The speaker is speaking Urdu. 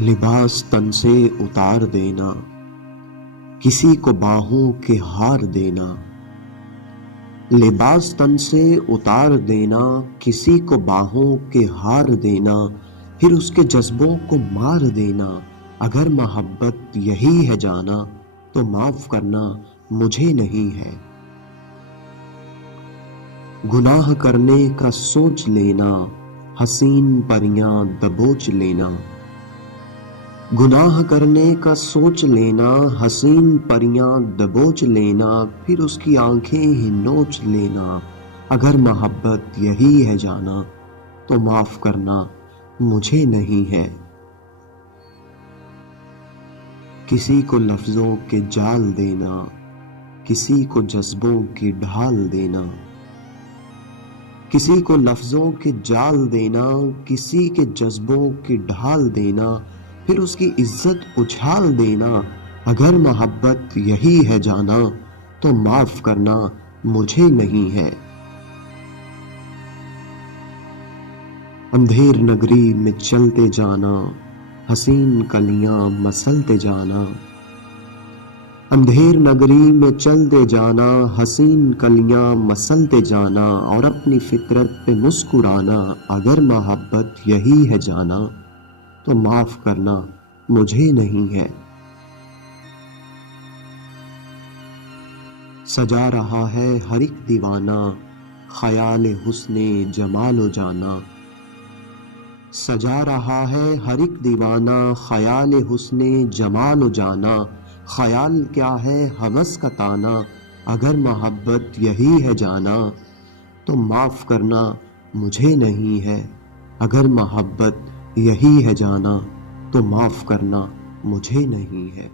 لباس تن سے اتار دینا، کسی کو باہوں کے ہار دینا۔ لباس تن سے اتار دینا، کسی کو باہوں کے ہار دینا، پھر اس کے جذبوں کو مار دینا۔ اگر محبت یہی ہے جانا تو معاف کرنا مجھے نہیں ہے۔ گناہ کرنے کا سوچ لینا، حسین پریاں دبوچ لینا۔ گناہ کرنے کا سوچ لینا، حسین پریاں دبوچ لینا، پھر اس کی آنکھیں ہی نوچ لینا۔ اگر محبت یہی ہے جانا تو معاف کرنا مجھے نہیں ہے۔ کسی کو لفظوں کے جال دینا، کسی کو جذبوں کی ڈھال دینا۔ کسی کو لفظوں کے جال دینا، کسی کے جذبوں کی ڈھال دینا، پھر اس کی عزت اچھال دینا۔ اگر محبت یہی ہے جانا تو معاف کرنا مجھے نہیں ہے۔ اندھیر نگری میں چلتے جانا، حسین کلیاں مسلتے جانا۔ اندھیر نگری میں چلتے جانا، حسین کلیاں مسلتے جانا، اور اپنی فطرت پہ مسکرانا۔ اگر محبت یہی ہے جانا تو معاف کرنا مجھے نہیں ہے۔ سجا رہا ہے ہر ایک دیوانہ، خیال حسن جمال و جانا۔ سجا رہا ہے ہر ایک دیوانہ، خیال حسن جمال و جانا۔ خیال کیا ہے ہوس کا تانا، اگر محبت یہی ہے جانا تو معاف کرنا مجھے نہیں ہے۔ اگر محبت یہی ہے جانا تو معاف کرنا مجھے نہیں ہے۔